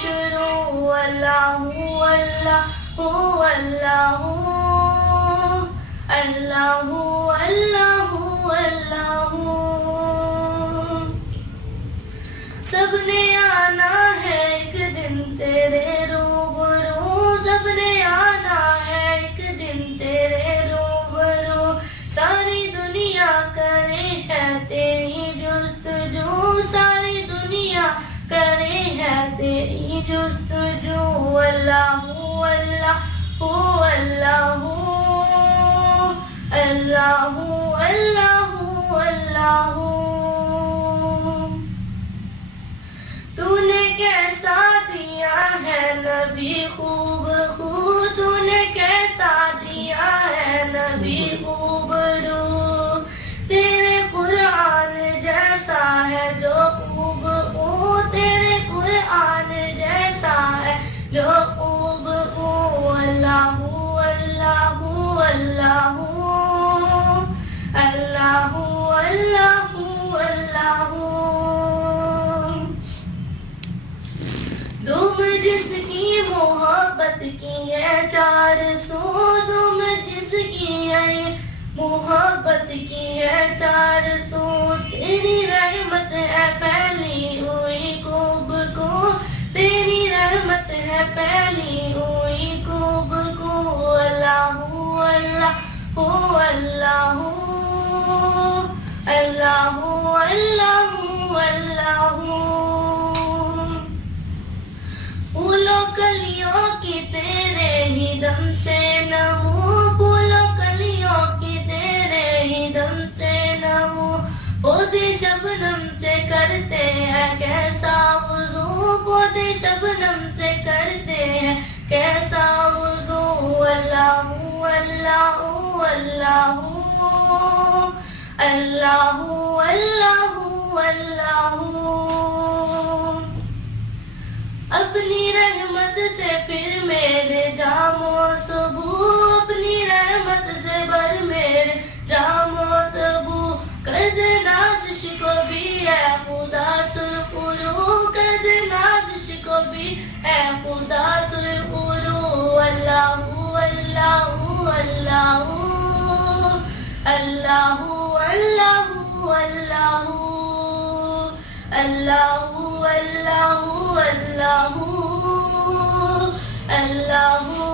شروع اللہ اللہ اللہ اللہ اللہ اللہ. سب نے آنا ہے ایک دن تیرے روبرو, سب نے آنا ہے ایک دن تیرے روبرو. ساری دنیا کرے ہے تیری جستجو, ساری دنیا کرے ہے تیری جستجو. اللہ اللہ اللہ اللہ اللہ اللہ. تو نے کیسا دیا ہے نبی خوب خوب, تو نے کیسا دیا ہے نبی خوب رو. تیرے قرآن جیسا ہے جو خوب او, تیرے قرآن جیسا ہے جو خوب او. اللہ اللہ اللہ اللہ اللہ اللہ. تم جس کی محبت کی ہے 400, تم جس کی ہے محبت کی ہے 400. تیری رحمت ہے پھیلی ہوئی خوب کو, تیری رحمت ہے پھیلی ہوئی خوب کو. اللہ اللہ اللہ اللہ اللہ اللہ. پھولوں کلیوں کی تیرے ہی دم سے نمو, پھولوں کلیوں کی تیرے ہی دم سے نمو. پودے شبنم سے کرتے ہیں کیسا وضو, پودے شبنم سے کرتے ہیں کیسا وضو. اللہ اللہ اللہ اللہ اللہ اللہ. اپنی رحمت سے پھر میرے جام و صبو, اپنی رحمت سے بھر میرے جام و صبو. قد نازش کو بھی ہے خدا سرخرو, قد نازش کو بھی ہے خدا سرخرو. اللہ اللہ اللہ اللہ اللہ اللہ اللہ اللہ اللہ اللہ.